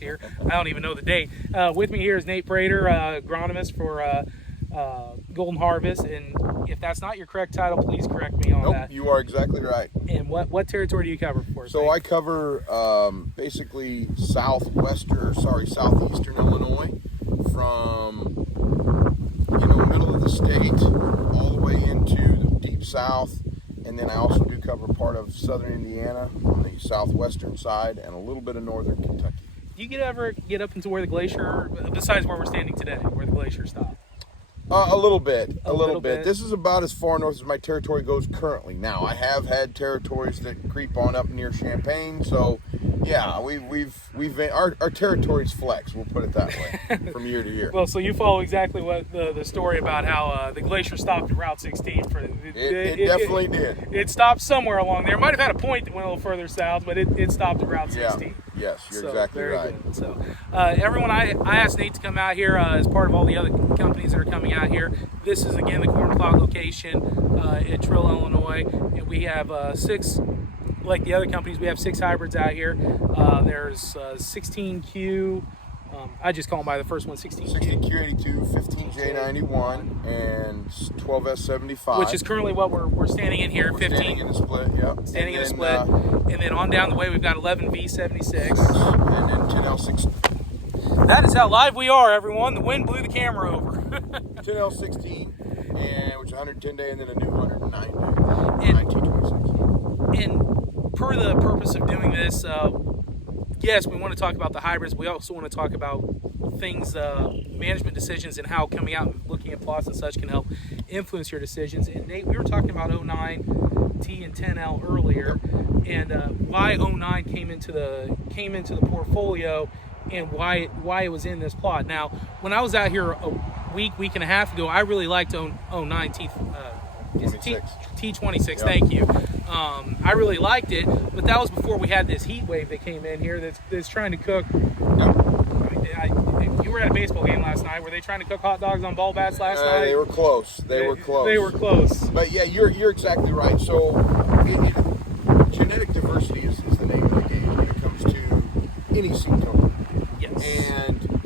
here. I don't even know the date. With me here is Nate Prater, agronomist for Golden Harvest, and if that's not your correct title, please correct me on that. You are exactly right. And what territory do you cover for us? So Nate? I cover basically southeastern Illinois, from the middle of the state all the way into the deep south, and then I also do cover part of southern Indiana on the southwestern side and a little bit of northern Kentucky. Do you ever get up into where the glacier, besides where we're standing today, where the glacier stopped? A little bit. A little bit. bit. This is about as far north as my territory goes currently. Now, I have had territories that creep on up near Champaign, so yeah, our territories flex. We'll put it that way from year to year. Well, so you follow exactly what the story about how the glacier stopped at Route 16. It definitely did. It stopped somewhere along there. It might have had a point that went a little further south, but it stopped at Route 16. Yeah. Yes, you're So, exactly very right. good. So, everyone, I asked Nate to come out here as part of all the other companies that are coming out here. This is, again, the Corn Cloud location at Trill, Illinois. And we have 6, like the other companies, we have 6 hybrids out here. There's 16Q. I just call them by the first one, 16Q. 16Q82, 15J91, and 12S75. Which is currently what we're standing in here, 15. Standing in a split, yeah. Standing in a split. And then on down the way, we've got 11V76. And then 10L16. That is how live we are, everyone. The wind blew the camera over. 10L16, and which is 110 day, and then a new 109 day. 1926. And per the purpose of doing this, yes, we want to talk about the hybrids. We also want to talk about things, management decisions, and how coming out and looking at plots and such can help influence your decisions. And Nate, we were talking about 09T and 10L earlier, and why 09 came into the portfolio, and why it was in this plot. Now, when I was out here a week and a half ago, I really liked 09 T26. Yep. Thank you. I really liked it, but that was before we had this heat wave that came in here that's trying to cook. Yep. You were at a baseball game last night. Were they trying to cook hot dogs on ball bats last night? They were close. They were close. They were close. But yeah, you're exactly right. So genetic diversity is the name of the game when it comes to any seed company. Yes.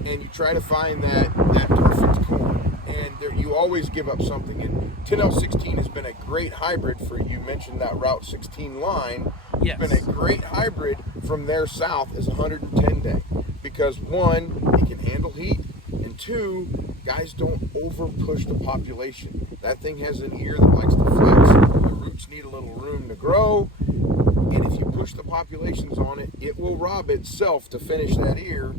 And you try to find that perfect corn, and you always give up something. And 10L16 has been a great hybrid for, you mentioned that Route 16 line. Yes. It's been a great hybrid from there south as 110 day, because one, it can handle heat, and two, guys don't over push the population. That thing has an ear that likes to flex. The roots need a little room to grow, and if you push the populations on it, it will rob itself to finish that ear,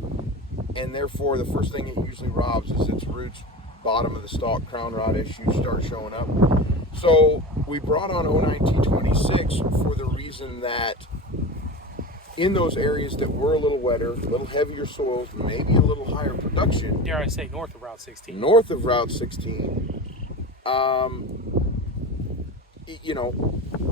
and therefore the first thing it usually robs is its roots. Bottom of the stalk, crown rot issues start showing up. So we brought on 09T26 for the reason that in those areas that were a little wetter, a little heavier soils, maybe a little higher production. Dare I say north of Route 16? North of Route 16,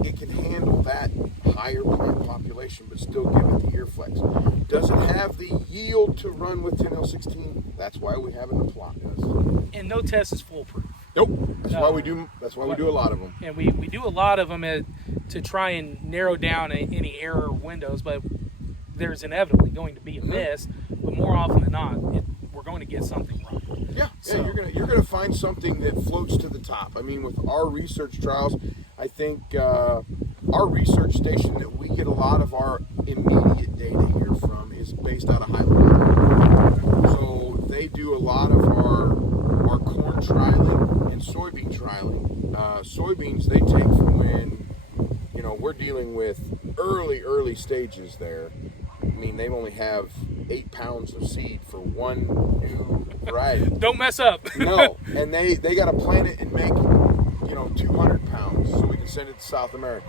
it can handle that higher plant population, but still give it the ear flex. Does it have the yield to run with 10L16? That's why we have it in the plot. And no test is foolproof. Nope. That's why we do. That's why we do a lot of them. And we do a lot of them to try and narrow down any error windows, but there's inevitably going to be a miss. But more often than not, we're going to get something wrong. Yeah. So you're gonna find something that floats to the top. I mean, with our research trials, I think our research station that we get a lot of our immediate data here from is based out of Highland. So they do a lot of our corn trialing and soybean trialing. Soybeans they take from when we're dealing with early stages there. I mean, they only have 8 pounds of seed for one new variety. Don't mess up. No, and they got to plant it and make 200 pounds so we can send it to South America.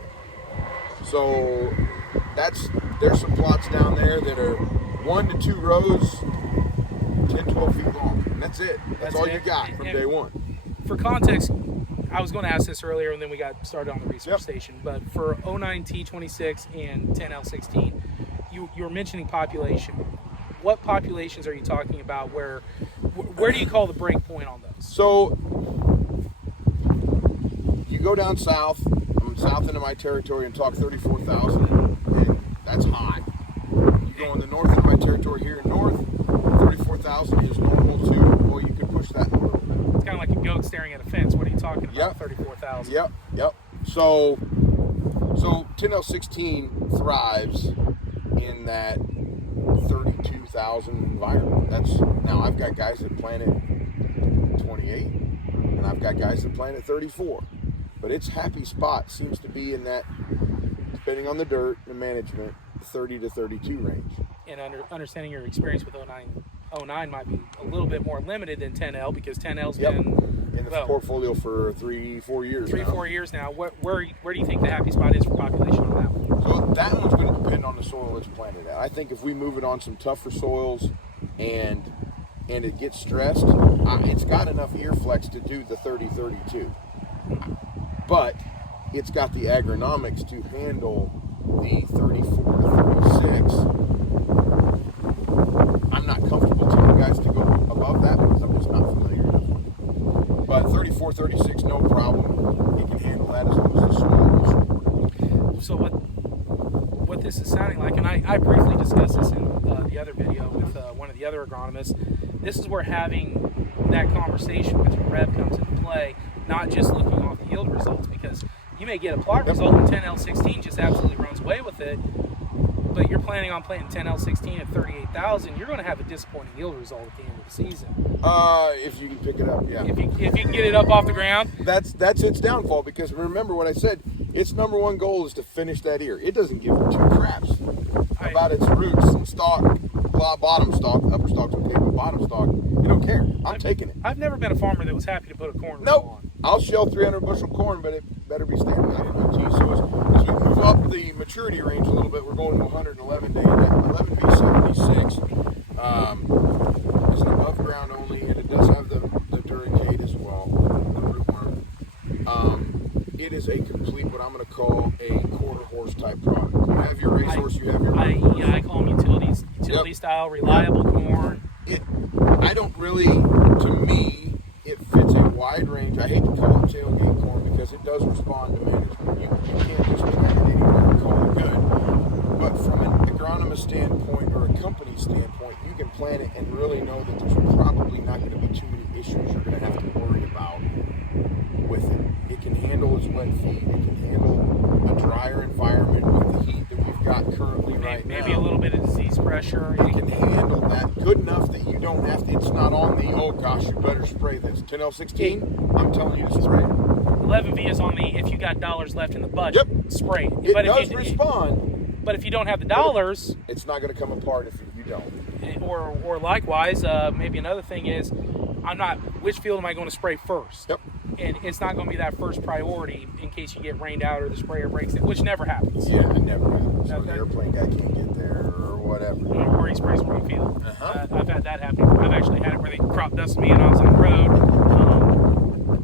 So there's some plots down there that are 1 to 2 rows, 10, 12 feet long, and that's it. That's all you got from day one. For context, I was going to ask this earlier, and then we got started on the research station. But for 09T26 and 10L16, you were mentioning population. What populations are you talking about? Where do you call the break point on those? So you go down south. I'm south into my territory and talk 34,000, and that's high. You go in the north of my my territory here in north, 34,000 is normal too. Well, you could push that a little bit. It's kind of like a goat staring at a fence. What are you talking about? Yep. 34,000. Yep. So 10L16 thrives in that 32,000 environment. Now I've got guys that plant it 28, and I've got guys that plant it 34. But its happy spot seems to be in that, depending on the dirt and management, 30 to 32 range. And understanding your experience with 09 might be a little bit more limited than 10L, because 10L's been in the portfolio for 3-4 years. 4 years now. Where do you think the happy spot is for population on that one? So that one's going to depend on the soil it's planted at. I think if we move it on some tougher soils and it gets stressed, it's got enough ear flex to do the 30-32. But it's got the agronomics to handle the 34-36. I'm not comfortable telling guys to go above that because I'm just not familiar enough. But 34-36, no problem. You can handle that as long as the soil is supported. So what this is sounding like, and I briefly discussed this in the other video with one of the other agronomists, this is where having that conversation with your rep comes into play, not just looking off the yield results, because you may get a plot result and 10L16 just absolutely runs away with it, but you're planning on planting 10L16 at 38,000, you're going to have a disappointing yield result at the end of the season. If you can pick it up, yeah. If you can get it up off the ground. That's its downfall, because remember what I said, its number one goal is to finish that ear. It doesn't give two craps about its roots and stalk, bottom stalk, upper stalk's okay, but bottom stalk, you don't care. I'm taking it. I've never been a farmer that was happy to put a corn nope. on. I'll shell 300 bushel corn, but it better be standing up. So as we move up the maturity range a little bit, we're going to 111 day. 11B76 is an above ground only, and it does have the Duracade as well, the root worm. It is a complete, what I'm going to call a quarter horse type product. You have your racehorse, you have your I call them utility style, reliable corn. I don't really, to me, it fits a wide range. I hate to call it tailgate corn because it does respond to management. You can't just plant it anywhere and call it good. But from an agronomist standpoint or a company standpoint, you can plant it and really know that there's probably not going to be too many issues you're going to have to worry about with it. It can handle its wet feet. It can handle a drier environment with the heat that we've got currently now. Maybe a little bit of disease pressure. It can handle that good enough that you don't have to, it's not on the, oh gosh, you better spray this. 10L16, I'm telling you to spray it. 11V is on the, if you got dollars left in the budget, spray it. It but does respond. But if you don't have the dollars, it's not going to come apart if you don't. Or likewise, maybe another thing is, which field am I going to spray first? Yep. And it's not going to be that first priority in case you get rained out or the sprayer breaks it, which never happens. Yeah, it never happens. So the airplane guy can't get there or whatever. Or he sprays the wrong field. I've had that happen. I've actually had it where they crop dusted me and I was on the road.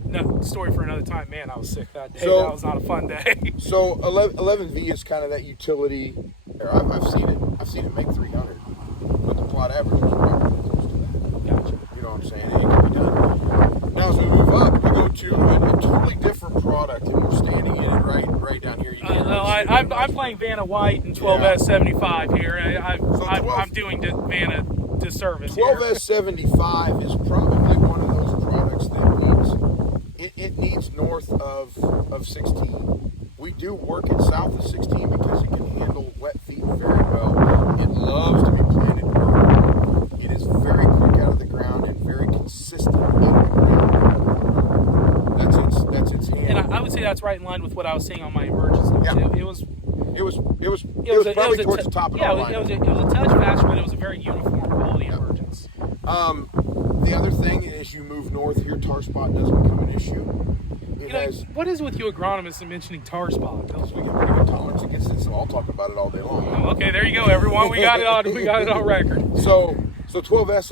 No, story for another time. Man, I was sick that day. So, that was not a fun day. So 11V is kind of that utility. I've seen it make 300, but the plot average is right close to that. Gotcha. You know what I'm saying? It can be done. Now as we move up, we go to a totally different product, and we're standing in it right down here. I'm playing Vanna White and 12S75 here. I'm doing Vanna disservice. 12S75 is probably one of those products that needs north of 16. We do work it south of 16 because it can handle wet feet very well. It loves to be planted early. It is very quick out of the ground and very consistent out of the ground. That's its hand. And I would say that's right in line with what I was seeing on my emergence. Yeah. It was probably towards the top of our line. It was a touch faster, but it was a very uniform quality emergence. The other thing is, you move north here, tar spot does become an issue. What is with you agronomists and mentioning tar spot? Because we get pretty good tolerance against it, so I'll talk about it all day long. Oh, okay, there you go, everyone. We got it on record. So 12S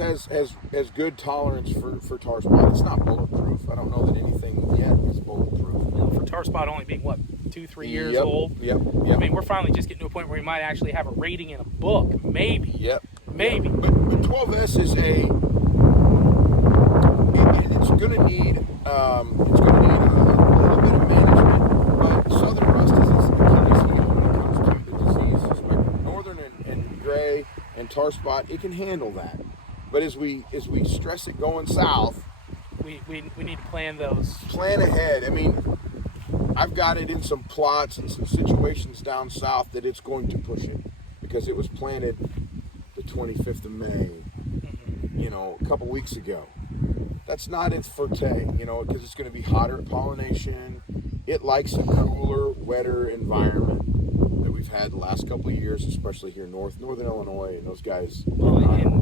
has good tolerance for tar spot. It's not bulletproof. I don't know that anything yet is bulletproof. For tar spot only being, what, 2-3 years old? Yep. I mean, we're finally just getting to a point where we might actually have a rating in a book. Maybe. Yep. Maybe. But 12S is it's going to need a little bit of management, but southern rust is its Achilles heel when it comes to the diseases. Like northern and gray and tar spot, it can handle that. But as we stress it going south, we need to plan those. Plan ahead. I mean, I've got it in some plots and some situations down south that it's going to push it because it was planted the 25th of May, you know, a couple weeks ago. That's not its forte, you know, because it's going to be hotter at pollination. It likes a cooler, wetter environment that we've had the last couple of years, especially here northern Illinois, and those guys. Well,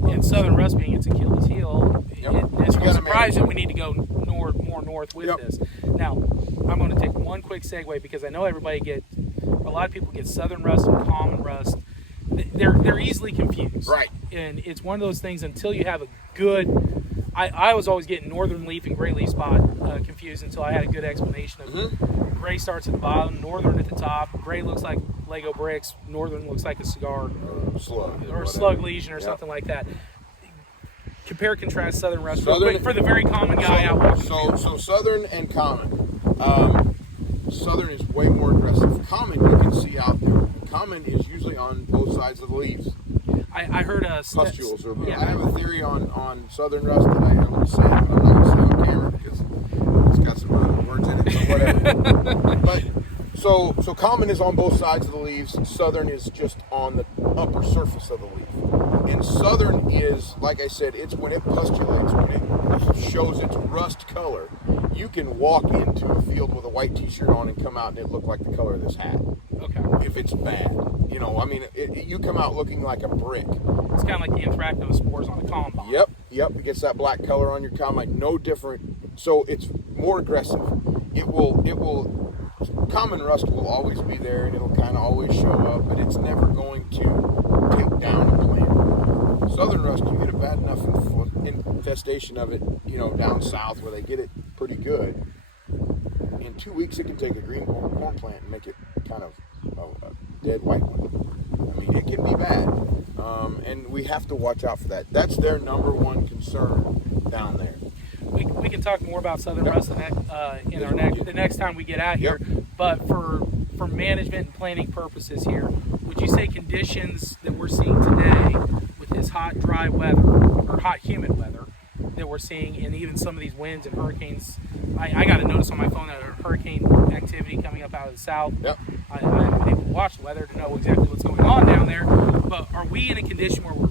and southern rust being its Achilles heel, it's no surprise that we need to go more north with this. Now, I'm going to take one quick segue because I know a lot of people get southern rust and common rust. They're easily confused. Right. And it's one of those things until you have a good. I was always getting northern leaf and gray leaf spot confused until I had a good explanation of gray starts at the bottom, northern at the top. Gray looks like Lego bricks, northern looks like a cigar or slug lesion or something like that. Compare, contrast southern rust real quick for the very common guy out walking. So southern and common. Southern is way more aggressive. Common you can see out there. Common is usually on both sides of the leaves. I heard pustules. I have a theory on southern rust that I'm going to say, but I'm not going to say on camera because it's got some words in it, but whatever. But so common is on both sides of the leaves. Southern is just on the upper surface of the leaf. And southern is, like I said, it's when it pustulates, when it shows its rust color. You can walk into a field with a white t-shirt on and come out and it look like the color of this hat. Okay. If it's bad, you know, I mean, you come out looking like a brick. It's kind of like the anthracnose spores on the combine. Yep. It gets that black color on your combine. No different. So it's more aggressive. It will. Common rust will always be there, and it'll kind of always show up, but it's never going to take down a plant. Southern rust, you get a bad enough infestation of it, you know, down south where they get it pretty good. In 2 weeks, it can take a green corn plant and make it kind of a dead white one. I mean, it can be bad, and we have to watch out for that. That's their number one concern down there. We can talk more about southern rust the next time we get out here. But for management and planning purposes here, would you say conditions that we're seeing today with this hot, dry weather or hot, humid weather that we're seeing, and even some of these winds and hurricanes? I got a notice on my phone that a hurricane activity coming up out of the south. Yep. I haven't been able to watch the weather to know exactly what's going on down there. But are we in a condition where we're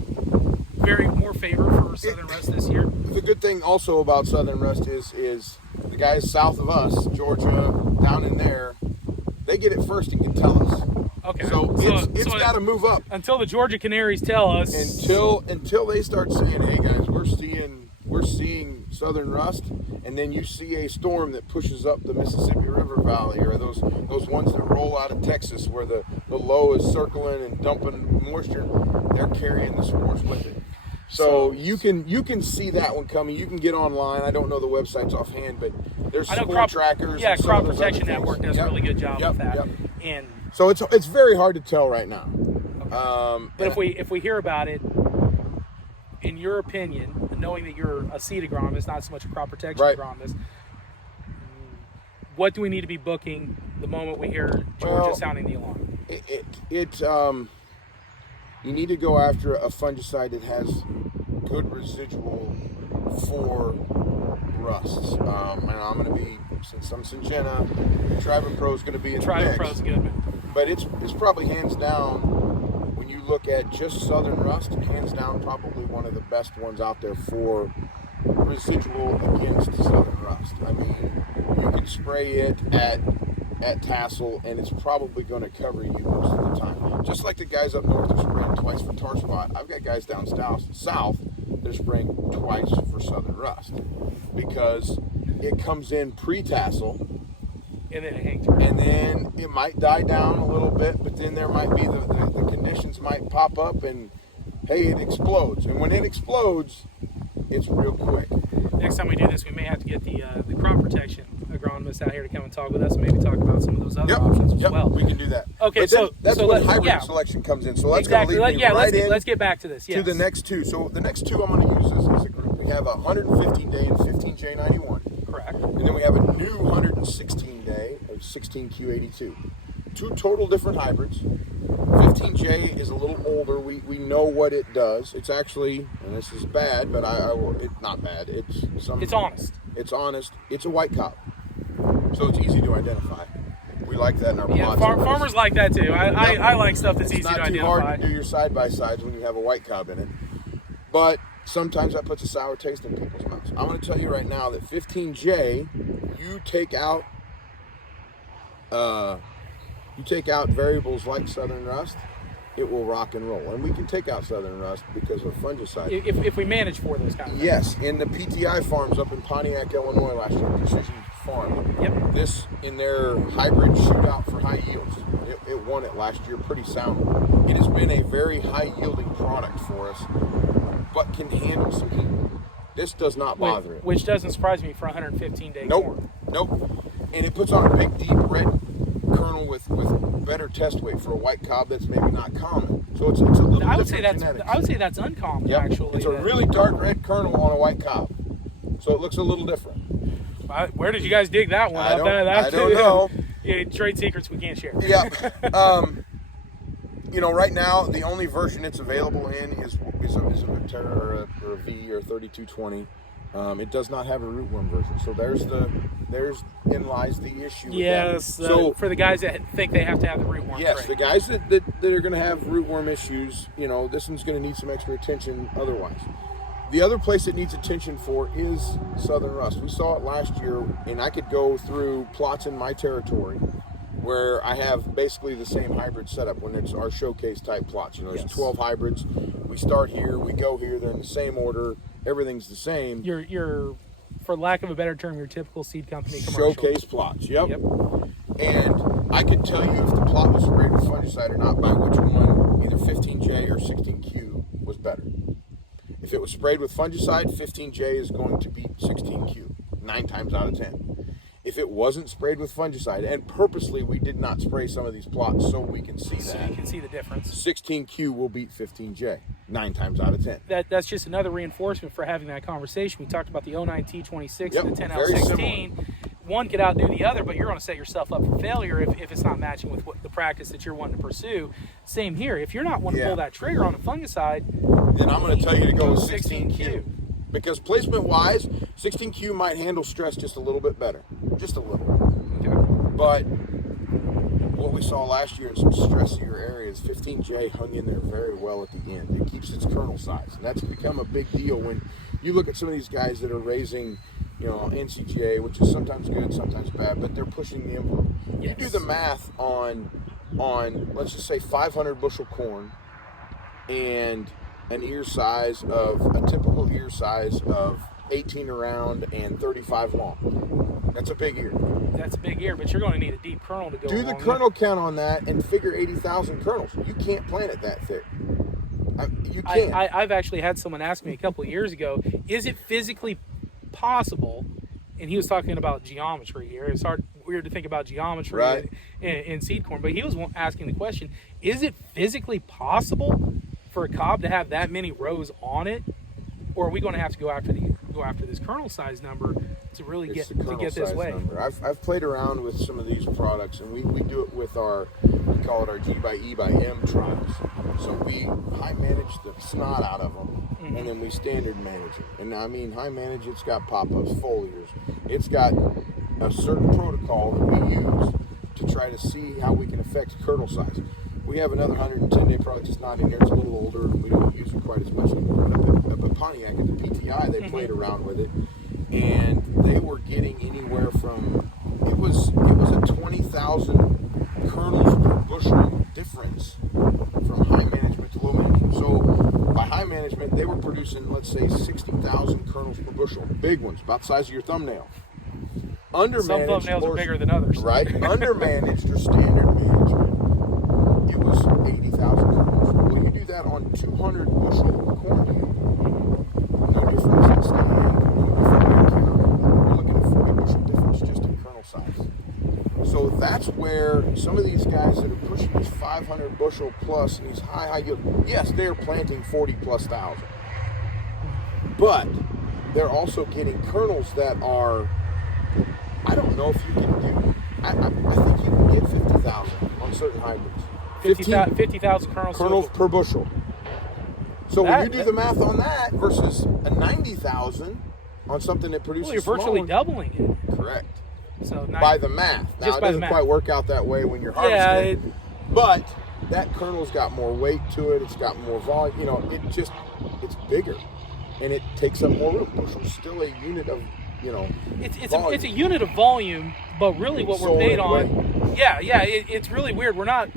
very more favored for southern rust this year? The good thing also about southern rust is the guys south of us, Georgia, down in there, they get it first and can tell us. Okay. So it's got to move up until the Georgia Canaries tell us. Until they start saying, "Hey guys, we're seeing southern rust," and then you see a storm that pushes up the Mississippi River Valley, or those ones that roll out of Texas where the low is circling and dumping moisture, they're carrying the spores with it. So you can see that one coming. You can get online. I don't know the websites offhand, but there's spore trackers. Yeah, Crop Protection Network does a really good job with that. And so it's very hard to tell right now. Okay. But if we hear about it, in your opinion, knowing that you're a seed agronomist, not so much a crop protection agronomist, what do we need to be booking the moment we hear Georgia sounding the alarm? You need to go after a fungicide that has good residual for rusts. And I'm going to be, since I'm Syngenta, Trident Pro is going to be in the mix. Trident Pro is good. But it's probably hands down, when you look at just southern rust, hands down probably one of the best ones out there for residual against southern rust. I mean, you can spray it at tassel, and it's probably going to cover you most of the time. Just like the guys up north are spraying twice for tar spot, I've got guys down south that are spraying twice for southern rust because it comes in pre-tassel, and then it hangs. And then it might die down a little bit, but then there might be the conditions might pop up, and hey, it explodes. And when it explodes, it's real quick. Next time we do this, we may have to get the crop protection agronomist out here to come and talk with us and maybe talk about some of those other options as well. We can do that. Okay, but that's when hybrid selection comes in. So that's exactly. Going to lead me Let's get back to this. Yes. To the next two. So the next two I'm going to use as a group. We have a 115-day and 15J91. Correct. And then we have a new 116-day of 16Q82. Two total different hybrids. 15 15J is a little older. We know what it does. It's actually, and this is bad, but it's not bad. It's honest. It's honest. It's a white cob, so it's easy to identify. We like that in our plots. Farmers like that too. I like stuff that's easy to identify. It's not too hard to do your side-by-sides when you have a white cob in it. But sometimes that puts a sour taste in people's mouths. I'm going to tell you right now that 15J, you take out variables like southern rust, it will rock and roll. And we can take out southern rust because of fungicide. If we manage for those kind of things. Yes, in the PTI farms up in Pontiac, Illinois last year, Precision Farm. Yep. This, in their hybrid shootout for high yields, it won it last year pretty soundly. It has been a very high yielding product for us, but can handle some heat. This does not bother it. Which doesn't surprise me for 115-day corn. Nope. And it puts on a big, deep red kernel with better test weight for a white cob that's maybe not common. So it's a little I different genetics. I would say that's uncommon, Yep. actually. It's a really dark red kernel on a white cob. So it looks a little different. Where did you guys dig that one? I don't know. Yeah, trade secrets we can't share. Yeah. Right now, the only version it's available in is a Prater or a V or 3220. It does not have a rootworm version. So therein lies the issue. Yes. So for the guys that think they have to have the rootworm. Yes, trait. the guys that are going to have rootworm issues, this one's going to need some extra attention otherwise. The other place it needs attention for is southern rust. We saw it last year, and I could go through plots in my territory where I have basically the same hybrid setup when it's our showcase type plots. There's 12 hybrids. We start here, we go here, they're in the same order, everything's the same. You're for lack of a better term, your typical seed company commercial. Showcase plots, yep. And I could tell you if the plot was sprayed with fungicide or not by which one, either 15J or 16Q was better. If it was sprayed with fungicide, 15J is going to beat 16Q 9 times out of 10. If it wasn't sprayed with fungicide, and purposely we did not spray some of these plots so we can see So you can see the difference. 16Q will beat 15J 9 times out of 10. That's just another reinforcement for having that conversation. We talked about the 09T26 and the 10L16. One could outdo the other, but you're going to set yourself up for failure if it's not matching with the practice that you're wanting to pursue. Same here. If you're not wanting to pull that trigger on a fungicide, then I'm going to tell you to go with 16Q. Because placement-wise, 16Q might handle stress just a little bit better. Just a little. Okay. But what we saw last year in some stressier areas, 15J hung in there very well at the end. It keeps its kernel size. And that's become a big deal when you look at some of these guys that are raising, NCGA, which is sometimes good, sometimes bad, but they're pushing the envelope. Yes. You do the math on let's just say 500 bushel corn and a typical ear size of 18 around and 35 long. That's a big ear. That's a big ear, but you're going to need a deep kernel to go Do the kernel count on that and figure 80,000 kernels. You can't plant it that thick. You can't. I've actually had someone ask me a couple of years ago, is it physically possible, and he was talking about geometry here. It's weird to think about geometry in seed corn, but he was asking the question, is it physically possible for a cob to have that many rows on it, or are we going to have to go after this kernel size number to really get this way? I've played around with some of these products, and we do it with we call it our G by E by M trials. So we high manage the snot out of them, and then we standard manage it. And I mean high manage, it's got pop-ups, foliars. It's got a certain protocol that we use to try to see how we can affect kernel size. We have another 110-day product that's not in here. It's a little older, and we don't use it quite as much anymore. But up at Pontiac at the PTI, they played around with it, and they were getting anywhere from it was a 20,000 kernels per bushel difference from high management to low management. So by high management, they were producing, let's say, 60,000 kernels per bushel, big ones, about the size of your thumbnail. Undermanaged, some thumbnails are bigger than others, right? Undermanaged or standard management, it was 80,000 kernels. Well, you do that on 200 bushel corn yield. No difference in stand, no difference in kernel. We're looking at 40 bushel difference just in kernel size. So that's where some of these guys that are pushing these 500 bushel plus and these high yield, yes, they're planting 40 plus thousand. But they're also getting kernels that are, I don't know if you can do, I think you can get 50,000 on certain hybrids. 50,000 kernels per bushel. So when you do the math on that versus a 90,000 on something that produces, well, you're virtually smaller, doubling it. correct. So By the math. Now it doesn't quite work out that way when you're harvesting. But that kernel's got more weight to it. It's got more volume. You know, it's bigger, and it takes up more room. Bushel's still a unit of, you know, it's a unit of volume, but really what we're paid on. Yeah, it's really weird. We're not.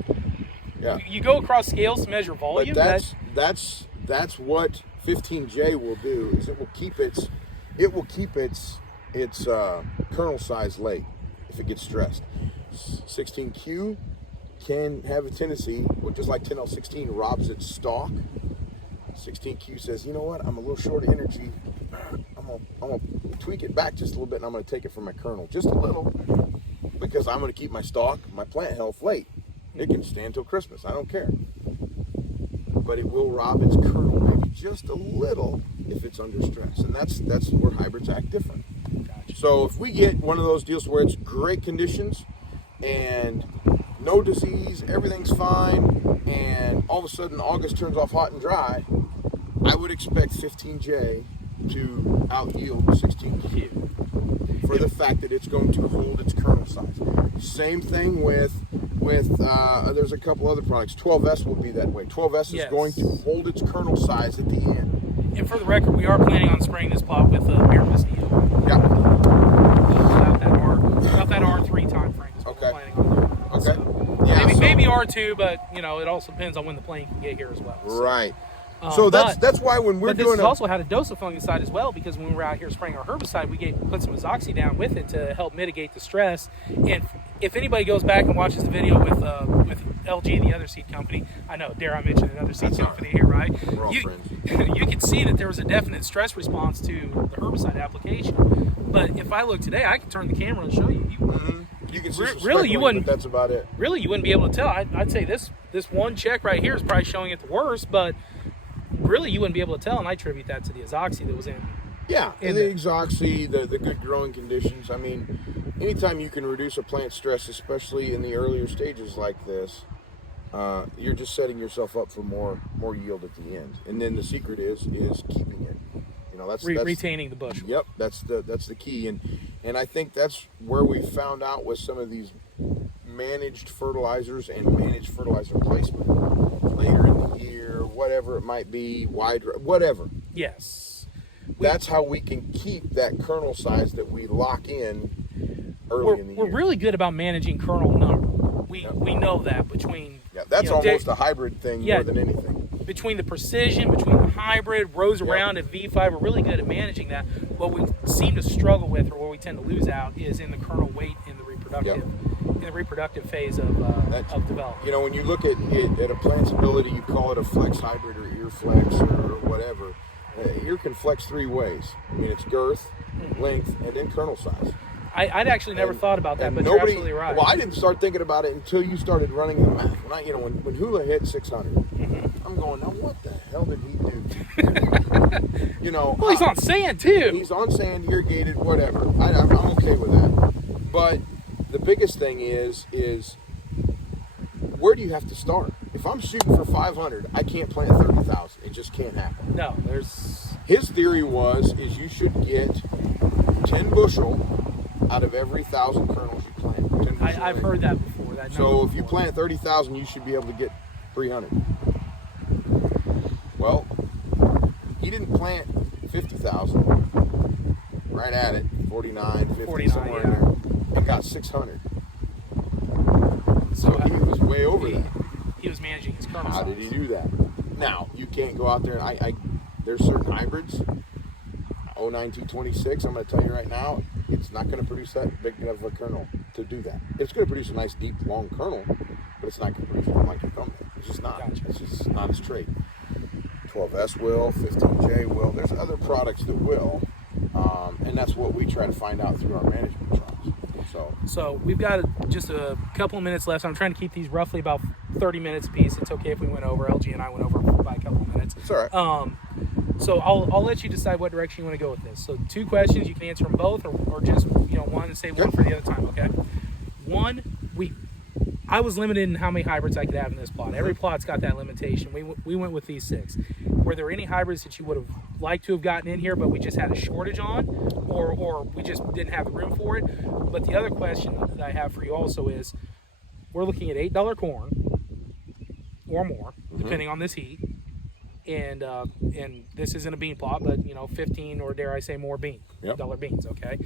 Yeah. You go across scales to measure volume. But that's what 15J will do. Is it will keep its kernel size late if it gets stressed. 16Q can have a tendency, just like 10L16 robs its stalk. 16Q says, you know what, I'm a little short of energy. I'm gonna tweak it back just a little bit, and I'm gonna take it from my kernel just a little, because I'm gonna keep my stalk, my plant health late. It can stand till Christmas. I don't care. But it will rob its kernel maybe just a little if it's under stress, and that's where hybrids act different. Gotcha. So if we get one of those deals where it's great conditions and no disease, everything's fine, and all of a sudden August turns off hot and dry, I would expect 15J to out yield 16Q for the fact that it's going to hold its kernel size. Same thing with there's a couple other products. 12S will be that way. 12S is going to hold its kernel size at the end. And for the record, we are planning on spraying this plot with beer whiskey. Yeah. About that R3 time frame. Okay. Okay. So yeah. Maybe R2, but you know, it also depends on when the plane can get here as well. So. Right. So that's why when we're doing this also had a dose of fungicide as well, because when we were out here spraying our herbicide, we put some azoxy down with it to help mitigate the stress. And if anybody goes back and watches the video with LG, the other seed company, I know, dare I mention another seed company here, right? We're all friends. You could see that there was a definite stress response to the herbicide application. But if I look today, I can turn the camera and show you. You can see really, you wouldn't. But that's about it. Really, you wouldn't be able to tell. I'd say this one check right here is probably showing it the worst, but really, you wouldn't be able to tell, and I attribute that to the azoxy that was in. Yeah, and the azoxy, the good growing conditions. I mean, anytime you can reduce a plant stress, especially in the earlier stages like this, you're just setting yourself up for more yield at the end. And then the secret is keeping it. You know, that's retaining the bushel. Yep, that's the key. And I think that's where we found out with some of these managed fertilizers and managed fertilizer placement later in the year, whatever it might be, whatever. Yes. That's how we can keep that kernel size that we lock in early in the year. We're really good about managing kernel number. We know that between... Yeah, that's almost a hybrid thing more than anything. Between the precision, between the hybrid, rows around at V5, we're really good at managing that. What we seem to struggle with, or where we tend to lose out, is in the kernel weight in the reproductive phase of development. You know, when you look at a plant's ability, you call it a flex hybrid or ear flex or whatever. Ear can flex three ways. I mean, it's girth, length, and then kernel size. I'd actually never thought about that, but you're absolutely right. Well, I didn't start thinking about it until you started running the math. When Hula hit 600, I'm going, now what the hell did he do? You know, well, he's on sand too. He's on sand, irrigated, whatever. I'm okay with that. But the biggest thing is where do you have to start? If I'm shooting for 500, I can't plant 30,000. It just can't happen. No, His theory is you should get 10 bushel out of every 1,000 kernels you plant. I've heard that before. So if you plant 30,000, you should be able to get 300. Well, he didn't plant 50,000. Right at it, 49, 50, somewhere in there, and got 600. So he was way over that. He was managing his kernel size. How did he do that? Now, you can't go out there and there's certain hybrids. 09226, I'm going to tell you right now, it's not going to produce that big of a kernel to do that. It's going to produce a nice, deep, long kernel, but it's not going to produce one like your thumbnail. It's just not. Gotcha. It's just not its trait. 12S will, 15J will. There's other products that will, and that's what we try to find out through our management trials. So we've got just a couple of minutes left. I'm trying to keep these roughly about 30 minutes a piece. It's okay if we went over. LG and I went over by a couple of minutes. It's all right. So I'll let you decide what direction you want to go with this. So 2 questions, you can answer them both, or just one and say one for the other time. Okay. One, I was limited in how many hybrids I could have in this plot. Every plot's got that limitation. We went with these 6. Were there any hybrids that you would have liked to have gotten in here, but we just had a shortage on, or we just didn't have the room for it? But the other question that I have for you also is, we're looking at $8 corn or more, depending on this heat, and this isn't a bean plot, but 15 or dare I say more dollar beans. Okay,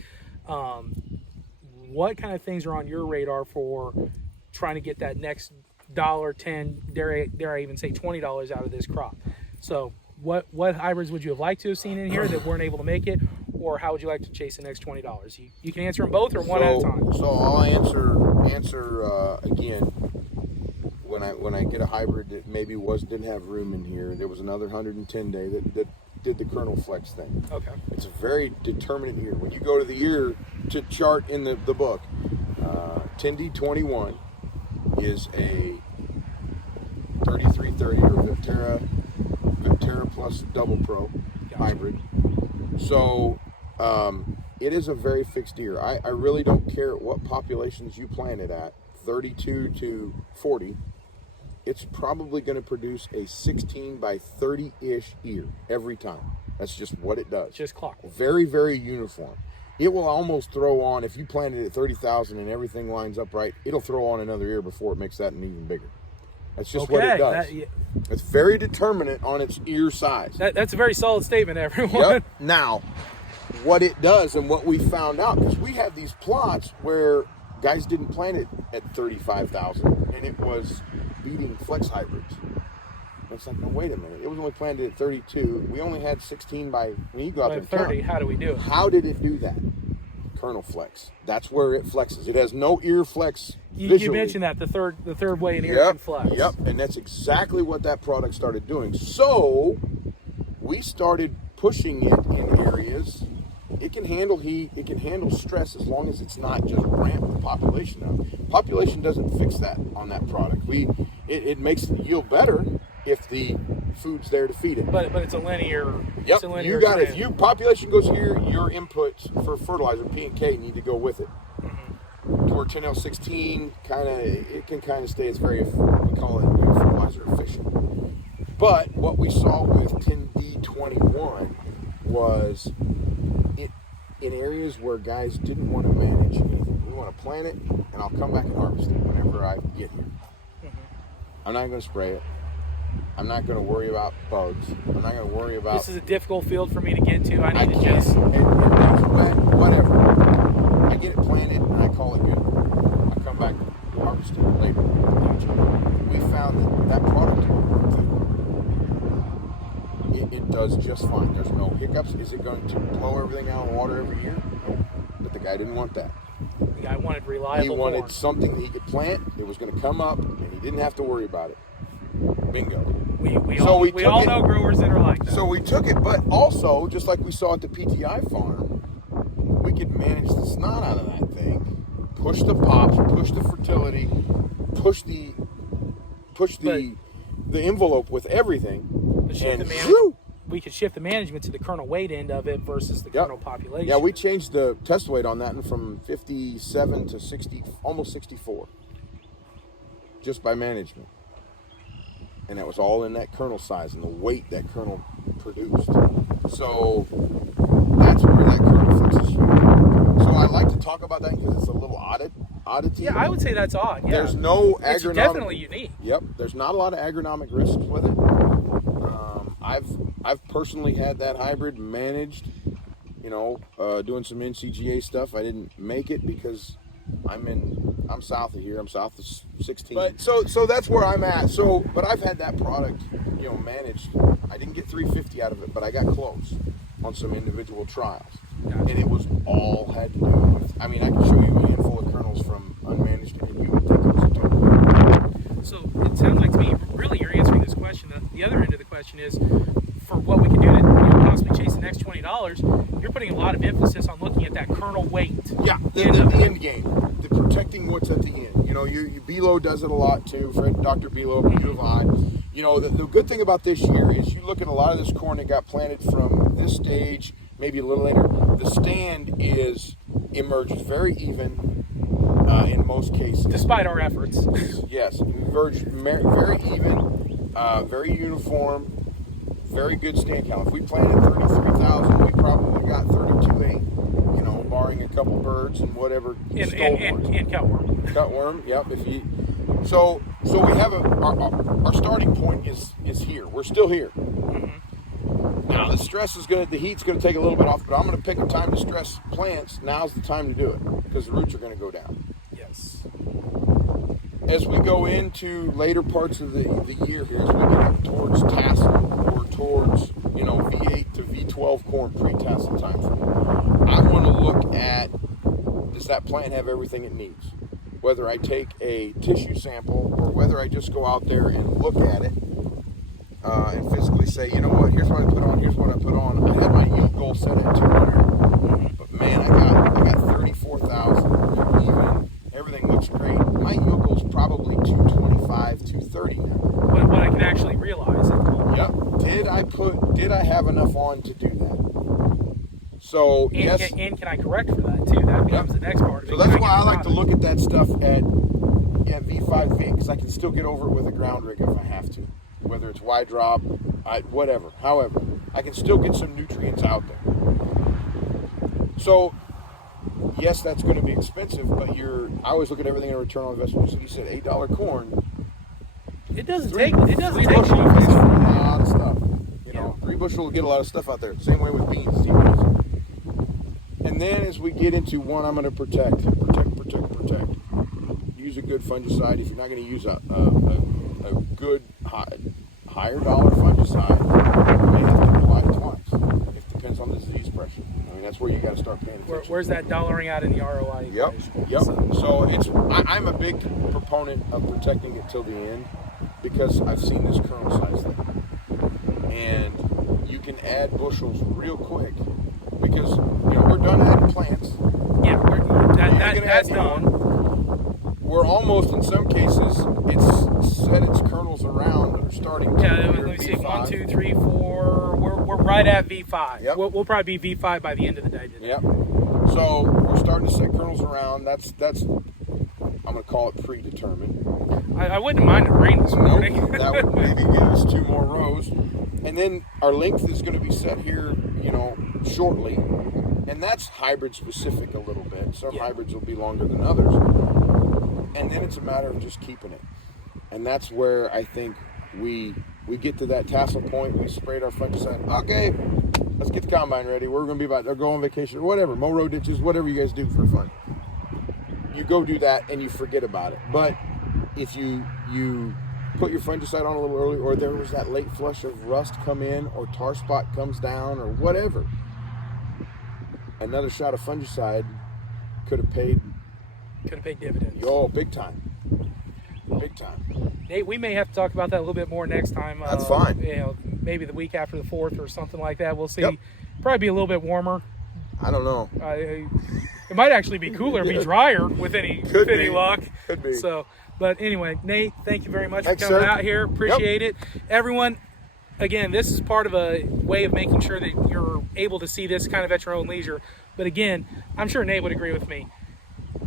what kind of things are on your radar for trying to get that next $10, dare I even say $20 out of this crop? So what hybrids would you have liked to have seen in here that weren't able to make it, or how would you like to chase the next $20? You can answer them both or one at a time. So I'll answer again. When I get a hybrid that maybe didn't have room in here, there was another 110 day that did the kernel flex thing. Okay. It's a very determinate year. When you go to the year to chart in the book, 10D21 is a 3330 or Viptera plus Double Pro hybrid. So it is a very fixed year. I really don't care what populations you plant it at, 32 to 40. It's probably going to produce a 16 by 30-ish ear every time. That's just what it does. Just clockwork. Very, very uniform. It will almost throw on, if you plant it at 30,000 and everything lines up right, it'll throw on another ear before it makes that an even bigger. That's just what it does. It's very determinate on its ear size. That's a very solid statement, everyone. Yep. Now, what it does and what we found out, because we had these plots where guys didn't plant it at 35,000 and it was beating flex hybrids. It's like, no, wait a minute. It was only planted at 32. We only had 16 by, when you go out there and 30. count. How do we do it? How did it do that? Kernel flex. That's where it flexes. It has no ear flex visually. You mentioned that, the third way an ear can flex. Yep, and that's exactly what that product started doing. So we started pushing it in areas. It can handle heat, it can handle stress as long as it's not just ramp the population up. Population doesn't fix that on that product. It makes the yield better if the food's there to feed it. But it's a linear. Yep. It's a linear If your population goes here, your inputs for fertilizer P and K need to go with it. Toward 10L16, it can kind of stay. It's very, we call it fertilizer efficient. But what we saw with 10D21 was in areas where guys didn't want to manage anything. We want to plant it, and I'll come back and harvest it whenever I get here. I'm not going to spray it. I'm not going to worry about bugs. I'm not going to worry about... This is a difficult field for me to get to. I need to can't. just... It's wet, whatever. I get it planted, and I call it good. I come back and harvest it later. We found that product worked. It does just fine. There's no hiccups. Is it going to blow everything out of the water every year? No. But the guy didn't want that. The guy wanted reliable He wanted corn. something that he could plant, that was going to come up, and he didn't have to worry about it. Bingo. We all know growers that are like that. So we took it, but also, just like we saw at the PTI farm, we could manage the snot out of that thing, push the pops, push the fertility, push the envelope with everything. We could shift the management to the kernel weight end of it versus the kernel population. Yeah, we changed the test weight on that from 57 to 60, almost 64, just by management. And that was all in that kernel size and the weight that kernel produced. So that's where that kernel flex is huge. So I like to talk about that because it's a little oddity. Yeah, I would say that's odd. Yeah. There's no agronomic. It's definitely unique. Yep. There's not a lot of agronomic risks with it. I've personally had that hybrid managed, doing some NCGA stuff. I didn't make it because I'm south of here. I'm south of 16. But so that's where I'm at. But I've had that product, managed. I didn't get 350 out of it, but I got close on some individual trials. Gotcha. And it was all had to do with, I can show you a handful of kernels from unmanaged, and you would think it was a total. So it sounds like to me, really, you're answering this question. The other end of the question is, for what we can do to possibly chase the next $20, you're putting a lot of emphasis on looking at that kernel weight. Yeah, the end game, the protecting what's at the end. Belo does it a lot too. Dr. Belo of U of I. The good thing about this year is you look at a lot of this corn that got planted from this stage, maybe a little later. The stand emerges very even. in most cases. Despite our efforts. Yes, very even, very uniform, very good stand count. If we planted 33,000, we probably got 32.8. You know, barring a couple birds and whatever. And cutworm. Cutworm, yep. So we have our starting point is here. We're still here. Mm-hmm. Now the heat's gonna take a little bit off, but I'm gonna pick a time to stress plants. Now's the time to do it because the roots are gonna go down. Yes. As we go into later parts of the year here, as we get up towards tassel or towards V8 to V12 corn pre-tassel time frame, I want to look at, does that plant have everything it needs? Whether I take a tissue sample or whether I just go out there and look at it and physically say, you know what, here's what I put on, here's what I put on. I had my yield goal set at 200, but man, I got 34,000 even. Everything looks great. My yield goal is probably 225, 230 now. What I can actually realize. Yep. Did I have enough on to do that? So yes. And can I correct for that too? That becomes the next part of it. So that's why I like to look at that stuff at V5 V, because I can still get over it with a ground rig if I have to. Whether it's wide drop, whatever. However, I can still get some nutrients out there. So yes, that's going to be expensive, but I always look at everything in return on investment. So you said $8 corn. It doesn't take long. A lot of stuff. 3 bushel will get a lot of stuff out there. Same way with beans. And then as we get into one, I'm going to protect. Use a good fungicide. If you're not going to use a good higher dollar fungicide, you may have to apply it twice. It depends on the disease pressure. I mean, that's where you got to start paying attention. Where's that dollaring out in the ROI? Yep. So I'm a big proponent of protecting it till the end because I've seen this kernel size thing. And you can add bushels real quick because we're done adding plants. Yeah, that's done. We're almost, in some cases, it's set its kernels around and are starting to. Yeah, let me see. V5. 1, 2, 3, 4. We're right at V5. Yep. We'll probably be V5 by the end of the day today. Yep. So we're starting to set kernels around. That's I'm going to call it predetermined. I wouldn't mind the rain this morning. Nope, that would maybe give us 2 more rows. And then our length is going to be set here, shortly. And that's hybrid specific a little bit. Some hybrids will be longer than others. And then it's a matter of just keeping it. And that's where I think we get to that tassel point. We sprayed our fungicide. Okay, let's get the combine ready. We're going to be about to go on vacation or whatever. Mow road ditches, whatever you guys do for fun. You go do that and you forget about it. But if you put your fungicide on a little early, or there was that late flush of rust come in, or tar spot comes down, or whatever, another shot of fungicide could have paid dividends. Oh, big time. Nate, we may have to talk about that a little bit more next time. That's fine. Maybe the week after the 4th or something like that. We'll see. Yep. Probably be a little bit warmer. I don't know. It might actually be cooler, be drier with any luck. Could be. So, but anyway, Nate, thank you very much Thanks, for coming sir. out here. Appreciate it. Everyone, again, this is part of a way of making sure that you're able to see this kind of at your own leisure. But again, I'm sure Nate would agree with me.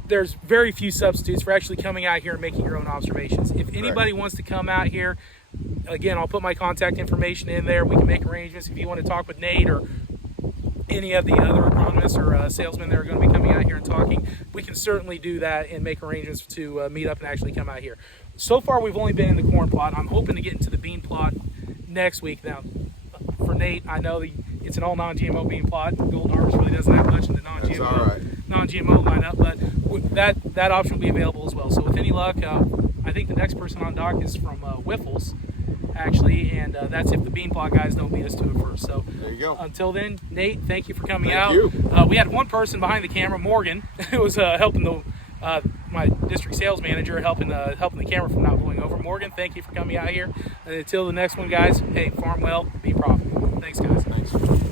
There's very few substitutes for actually coming out here and making your own observations. If anybody wants to come out here, again, I'll put my contact information in there. We can make arrangements. If you want to talk with Nate or any of the other agronomists or salesmen that are going to be coming out here and talking, we can certainly do that and make arrangements to meet up and actually come out here. So far, we've only been in the corn plot. I'm hoping to get into the bean plot next week. Now, for Nate, I know it's an all non-GMO bean plot. Golden Harvest really doesn't have much in the non-GMO lineup, but that option will be available as well. So with any luck, I think the next person on dock is from Whiffles, actually, and that's if the bean plot guys don't beat us to it first. So there you go. Until then, Nate, thank you for coming out. Thank you. We had one person behind the camera, Morgan, who was helping my district sales manager, helping the camera from not blowing over. Morgan, thank you for coming out here. And until the next one, guys, hey, farm well, be profitable. Thanks, guys. Thanks.